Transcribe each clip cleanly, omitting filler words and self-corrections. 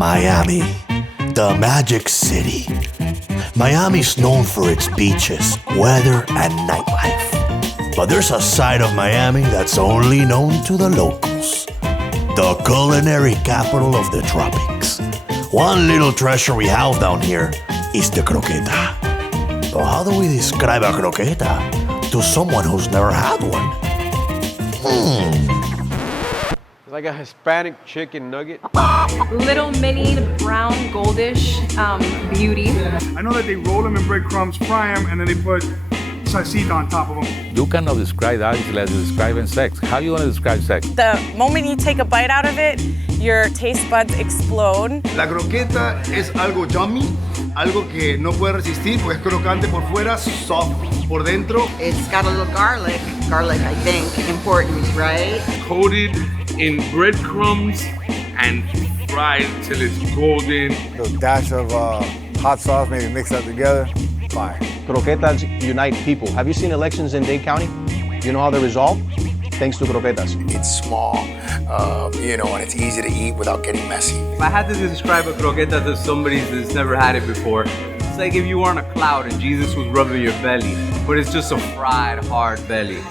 Miami, the Magic City. Miami's known for its beaches, weather, and nightlife. But there's a side of Miami that's only known to the locals. The culinary capital of the tropics. One little treasure we have down here is the croqueta. But how do we describe a croqueta to someone who's never had one? It's like a Hispanic chicken nugget. Little mini brown goldish beauty. I know that they roll them in breadcrumbs, fry them, and then they put salsita on top of them. You cannot describe that as describing sex. How do you want to describe sex? The moment you take a bite out of it, your taste buds explode. La croqueta es algo yummy, algo que no puede resistir, porque es crocante por fuera, soft por dentro. It's got a little garlic. Garlic, I think, important, right? Coated in breadcrumbs and fried till it's golden. A dash of hot sauce, maybe mix that together. Fine. Croquetas unite people. Have you seen elections in Dade County? You know how they're resolved? Thanks to croquetas. It's small, and it's easy to eat without getting messy. If I had to describe a croqueta to somebody that's never had it before, it's like if you were on a cloud and Jesus was rubbing your belly, but it's just a fried, hard belly.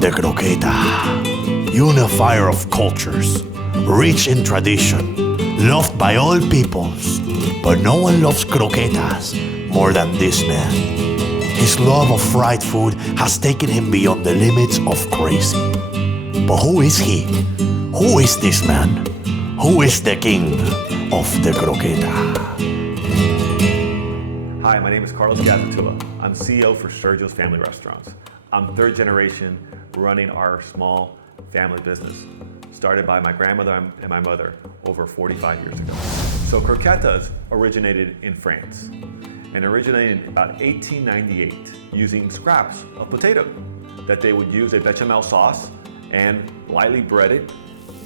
The croqueta, unifier of cultures, rich in tradition, loved by all peoples, but no one loves croquetas more than this man. His love of fried food has taken him beyond the limits of crazy. But who is he? Who is this man? Who is the king of the croqueta? Hi, my name is Carlos Gazitua. I'm CEO for Sergio's Family Restaurants. I'm third generation running our small family business, started by my grandmother and my mother over 45 years ago. So croquetas originated in France and originated in about 1898 using scraps of potato that they would use a bechamel sauce and lightly bread it,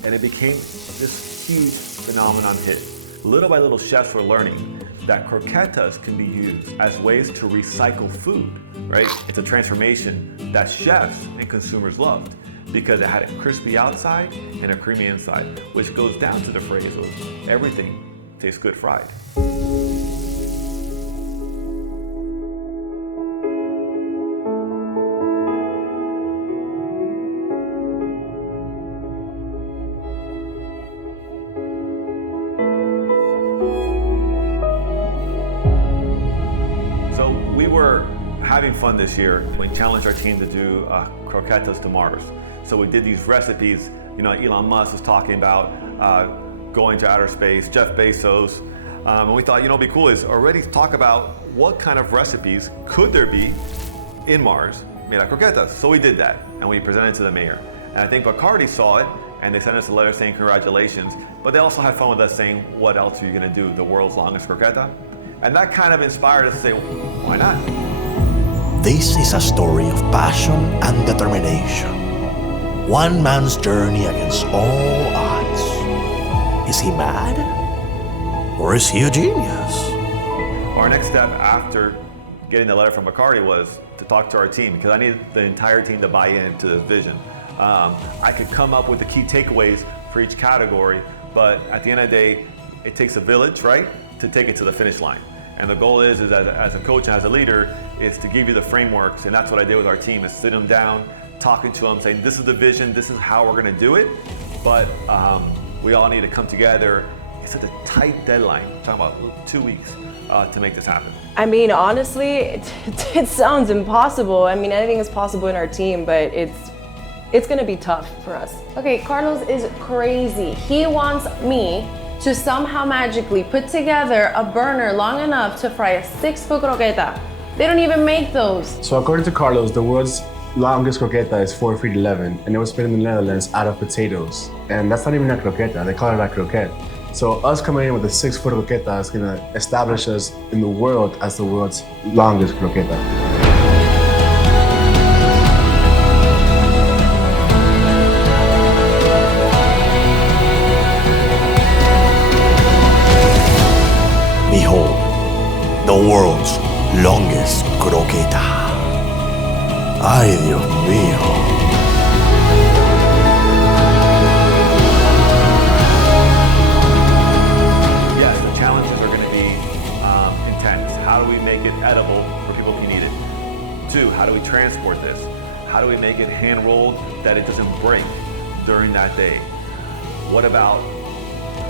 and it became this huge phenomenon hit. Little by little, chefs were learning that croquetas can be used as ways to recycle food, right? It's a transformation that chefs and consumers loved because it had a crispy outside and a creamy inside, which goes down to the phrase of everything tastes good fried. Having fun this year, we challenged our team to do croquetas to Mars. So we did these recipes. Elon Musk was talking about going to outer space, Jeff Bezos, and we thought, it'd be cool is already talk about what kind of recipes could there be in Mars made out of croquetas. So we did that, and we presented it to the mayor. And I think Bacardi saw it, and they sent us a letter saying congratulations, but they also had fun with us saying, what else are you gonna do, the world's longest croqueta? And that kind of inspired us to say, why not? This is a story of passion and determination. One man's journey against all odds. Is he mad? Or is he a genius? Our next step after getting the letter from Bacardi was to talk to our team because I needed the entire team to buy into this vision. I could come up with the key takeaways for each category, but at the end of the day, it takes a village, right, to take it to the finish line. And the goal is as a coach and as a leader, is to give you the frameworks, and that's what I did with our team, is sit them down, talking to them, saying this is the vision, this is how we're gonna do it, but we all need to come together. It's such a tight deadline, we're talking about 2 weeks to make this happen. I mean, honestly, it sounds impossible. I mean, anything is possible in our team, but it's gonna be tough for us. Okay, Carlos is crazy. He wants me to somehow magically put together a burner long enough to fry a 6-foot croqueta. They don't even make those. So according to Carlos, the world's longest croqueta is 4 feet 11, and it was made in the Netherlands out of potatoes. And that's not even a croqueta, they call it a croquette. So us coming in with a 6-foot croqueta is gonna establish us in the world as the world's longest croqueta. the world's longest croqueta. Ay, Dios mío. Yes, the challenges are going to be intense. How do we make it edible for people who need it? 2, how do we transport this? How do we make it hand rolled that it doesn't break during that day? What about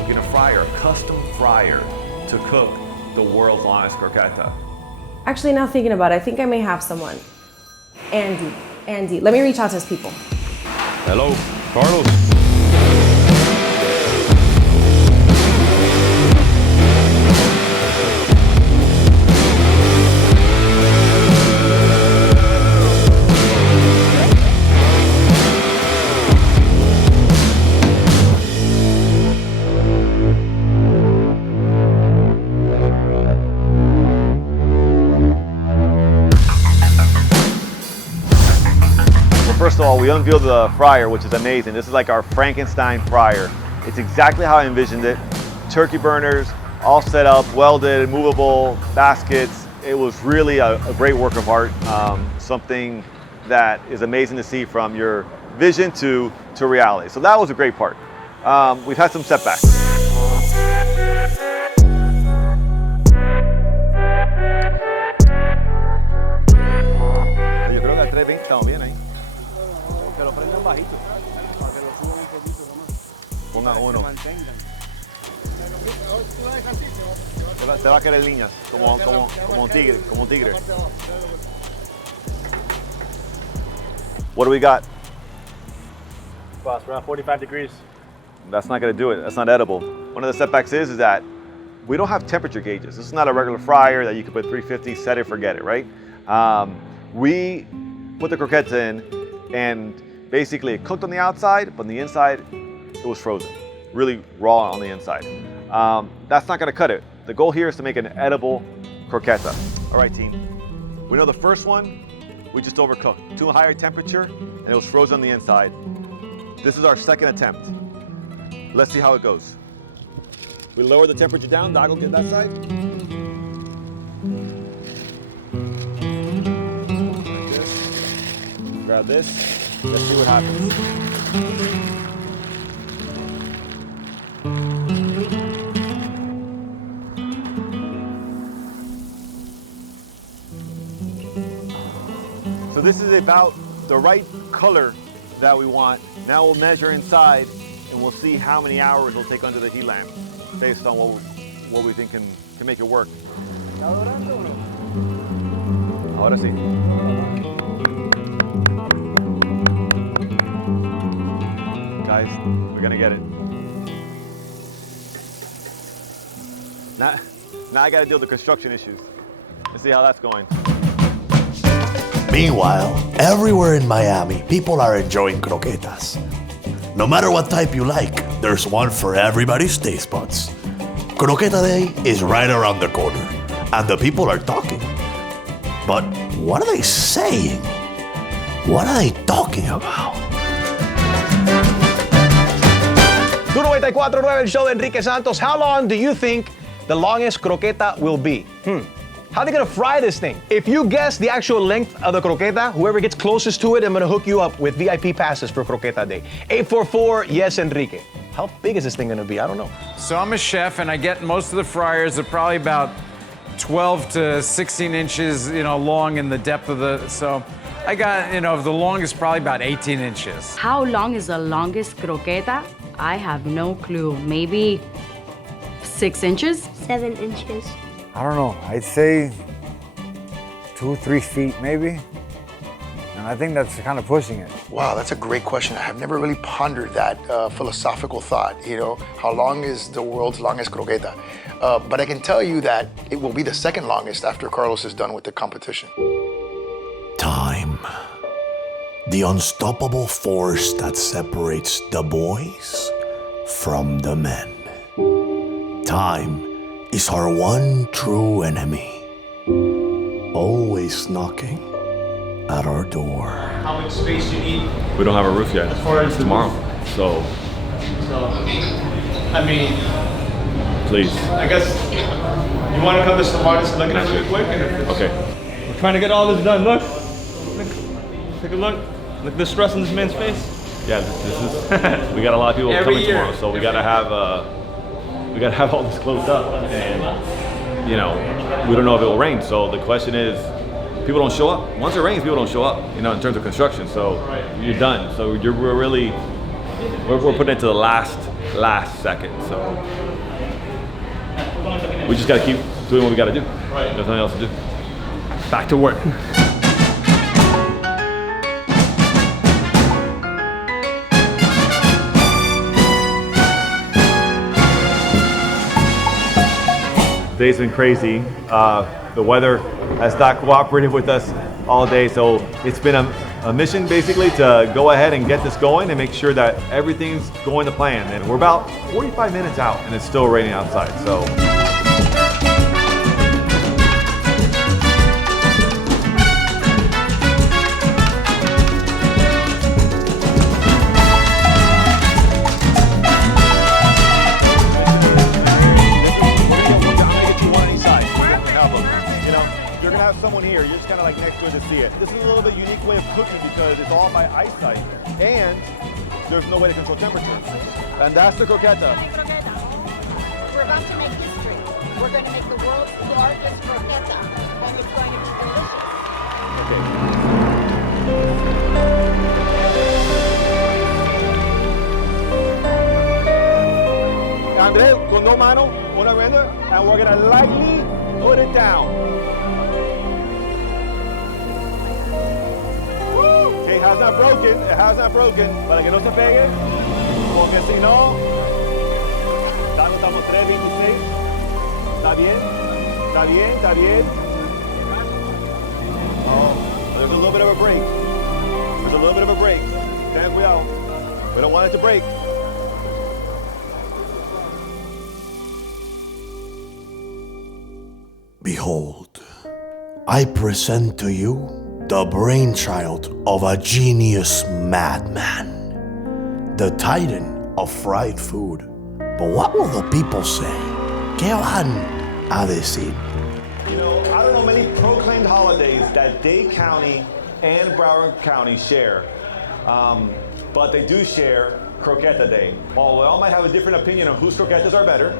getting a fryer, a custom fryer to cook the world's longest croqueta? Actually, now thinking about it, I think I may have someone. Andy, let me reach out to his people. Hello, Carlos. First of all, we unveiled the fryer, which is amazing. This is like our Frankenstein fryer. It's exactly how I envisioned it. Turkey burners, all set up, welded, movable, baskets. It was really a great work of art. Something that is amazing to see from your vision to reality. So that was a great part. We've had some setbacks. Yo creo que al 320 estamos bien ahí. Que lo prendan bajito, para que lo suban un poquito nomás. Pongan uno. Se va a querer líneas, como un tigre. What do we got? Well, it's around 45 degrees. That's not going to do it. That's not edible. One of the setbacks is that we don't have temperature gauges. This is not a regular fryer that you can put 350, set it, forget it, right? We put the croquettes in, and basically it cooked on the outside, but on the inside, it was frozen. Really raw on the inside. That's not gonna cut it. The goal here is to make an edible croqueta. All right, team. We know the first one, we just overcooked. Too high a temperature, and it was frozen on the inside. This is our second attempt. Let's see how it goes. We lower the temperature down. Doc will get that side. Like this. Grab this. Let's see what happens. So this is about the right color that we want. Now we'll measure inside and we'll see how many hours we'll take under the heat lamp based on what we think can make it work. Ahora sí. Guys, we're gonna get it. Now I gotta deal with the construction issues. Let's see how that's going. Meanwhile, everywhere in Miami, people are enjoying croquetas. No matter what type you like, there's one for everybody's taste buds. Croqueta Day is right around the corner, and the people are talking. But what are they saying? What are they talking about? 294.9, el show de Enrique Santos. How long do you think the longest croqueta will be? How are they gonna fry this thing? If you guess the actual length of the croqueta, whoever gets closest to it, I'm gonna hook you up with VIP passes for Croqueta Day. 844, yes, Enrique. How big is this thing gonna be? I don't know. So I'm a chef, and I get most of the fryers are probably about 12 to 16 inches, long in the depth of the, so I got, the longest probably about 18 inches. How long is the longest croqueta? I have no clue. Maybe 6 inches? 7 inches. I don't know. I'd say 2-3 feet maybe. And I think that's kind of pushing it. Wow, that's a great question. I have never really pondered that philosophical thought, how long is the world's longest croqueta? But I can tell you that it will be the second longest after Carlos is done with the competition. Time. The unstoppable force that separates the boys from the men. Time is our one true enemy, always knocking at our door. How much space do you need? We don't have a roof yet. As far as tomorrow. So I mean, Please. I guess you want to come to some artists and look at it really quick? Okay. We're trying to get all this done. Look. Take a look. Look at the stress on this man's face. Yeah, this is. We got a lot of people Every coming year. tomorrow, so we gotta have all this closed up, and we don't know if it will rain. So the question is, people don't show up. Once it rains, people don't show up. In terms of construction, so you're done. So we're putting it to the last second. So we just gotta keep doing what we gotta do. There's nothing else to do. Back to work. Today's been crazy. The weather has not cooperated with us all day, so it's been a mission basically to go ahead and get this going and make sure that everything's going to plan. And we're about 45 minutes out and it's still raining outside, so. Someone here, you're just kind of like next to it to see it. This is a little bit unique way of cooking because it's all by eyesight and there's no way to control temperature. And that's the croqueta. We're about to make history. We're going to make the world's largest croqueta, and it's going to be delicious. Andres, con dos manos, una render, and we're going to lightly put it down. It has not broken, para que no se pegue, porque si no, estamos 3:26, está bien. Oh, there's a little bit of a break. Ten cuidado. We don't want it to break. Behold, I present to you the brainchild of a genius madman, the titan of fried food. But what will the people say? ¿Qué van a decir? I don't know many proclaimed holidays that Dade County and Broward County share, but they do share Croqueta Day. While we all might have a different opinion on whose croquetas are better,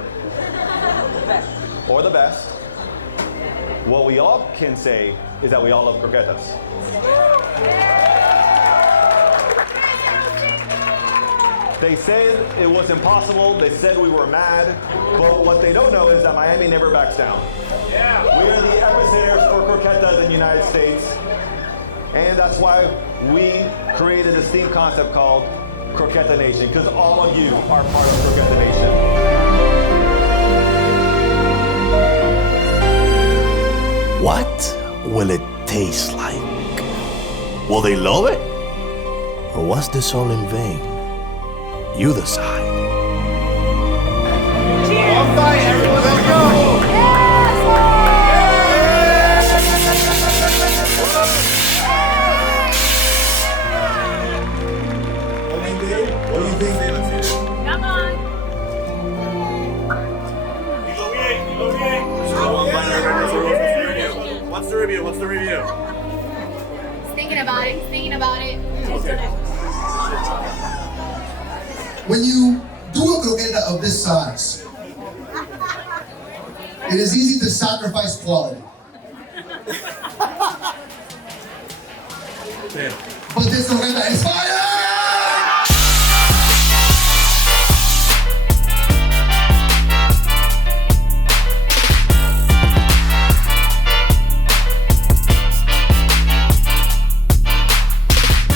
or the best, what we all can say is that we all love croquetas. They said it was impossible, they said we were mad, but what they don't know is that Miami never backs down. We are the epicenters for croquetas in the United States, and that's why we created this theme concept called Croqueta Nation, because all of you are part of Croqueta Nation. What will it taste like? Will they love it? Or was this all in vain? You decide. Cheers! All right, everyone, let's go! What do you think? Come on! What's the review? He's thinking about it. When you do a croqueta of this size, it is easy to sacrifice quality. But this croqueta is fire!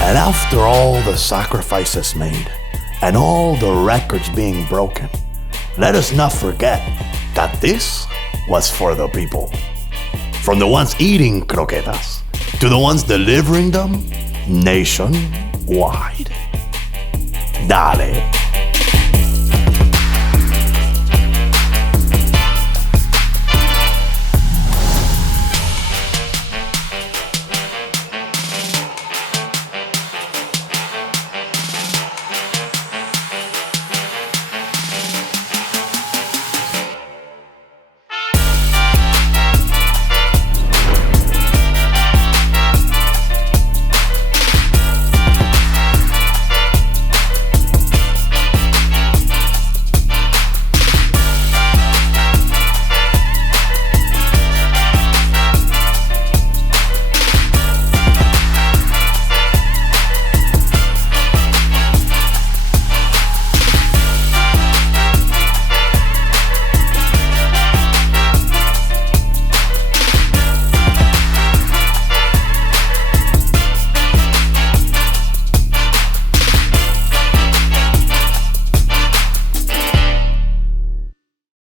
And after all the sacrifices made and all the records being broken, let us not forget that this was for the people. From the ones eating croquetas to the ones delivering them nationwide. Dale.